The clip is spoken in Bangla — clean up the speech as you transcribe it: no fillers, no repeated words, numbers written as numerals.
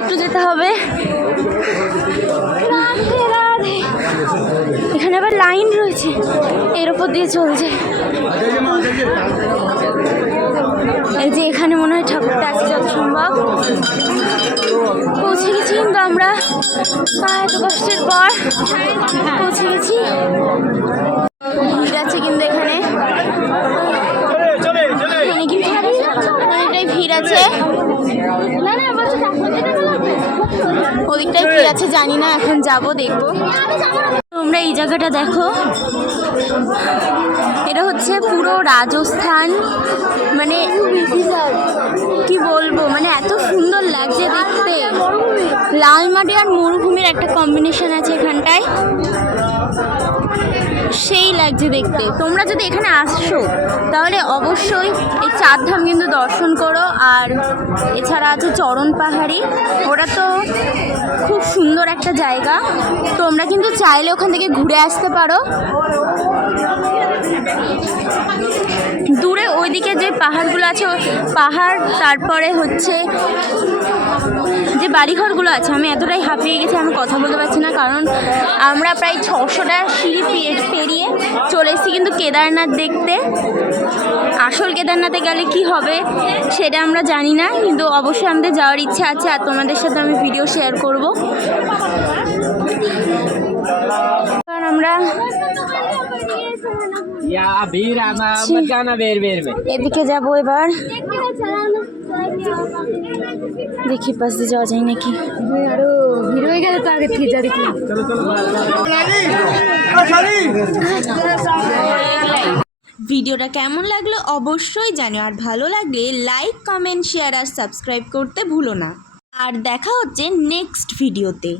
একটু যেতে হবে। রাধে রাধে। এখানে আবার লাইন রয়েছে, এর উপর দিয়ে চলছে। এই যে এখানে মনে হয় ঠাকুরটা আছে যত সম্ভব। পৌঁছে গেছি কিন্তু আমরা এত কষ্টের পর পৌঁছে গেছি। ভিড় আছে কিন্তু এখানে অনেকটাই ভিড় আছে। ওদিকটাই কি আছে জানি না, এখন যাব দেখবো। তোমরা এই জায়গাটা দেখো, এটা হচ্ছে পুরো রাজস্থান, মানে কি বলবো, মানে এত সুন্দর লাগছে দেখতে। লাল মাটি আর মরুভূমির একটা কম্বিনেশন আছে এখানটায়, সেই লাগছে দেখতে। তোমরা যদি এখানে আসছো তাহলে অবশ্যই এই চারধাম কিন্তু দর্শন করো। আর এছাড়া আছে চরণ পাহাড়ি, ওটা তো খুব সুন্দর একটা জায়গা, তোমরা কিন্তু চাইলে ওখান থেকে ঘুরে আসতে পারো। দূরে ওইদিকে যে পাহাড়গুলো আছে, পাহাড়, তারপরে হচ্ছে যে বাড়িঘরগুলো আছে, আমি এতটাই হাঁপিয়ে গেছি আমি কথা বলতে পারছি না, কারণ আমরা প্রায় 600টা সিঁড়ি পেরিয়ে চলে এসেছি কিন্তু কেদারনাথ দেখতে। আসল কেদারনাথে গেলে কি হবে সেটা আমরা জানি না, কিন্তু অবশ্যই আমাদের যাওয়ার ইচ্ছা আছে আর তোমাদের সাথে আমি ভিডিও শেয়ার করব। কারণ আমরা এদিকে যাবো এবার, দেখি পাশ দিয়ে যাওয়া যায় নাকি। আরো ভিড় হয়ে গেলে তো আগে থেকে যা দেখি। ভিডিওটা কেমন লাগলো অবশ্যই জানিও, আর ভালো লাগলে লাইক, কমেন্ট, শেয়ার আর সাবস্ক্রাইব করতে ভুলো না। আর দেখা হচ্ছে নেক্সট ভিডিওতে।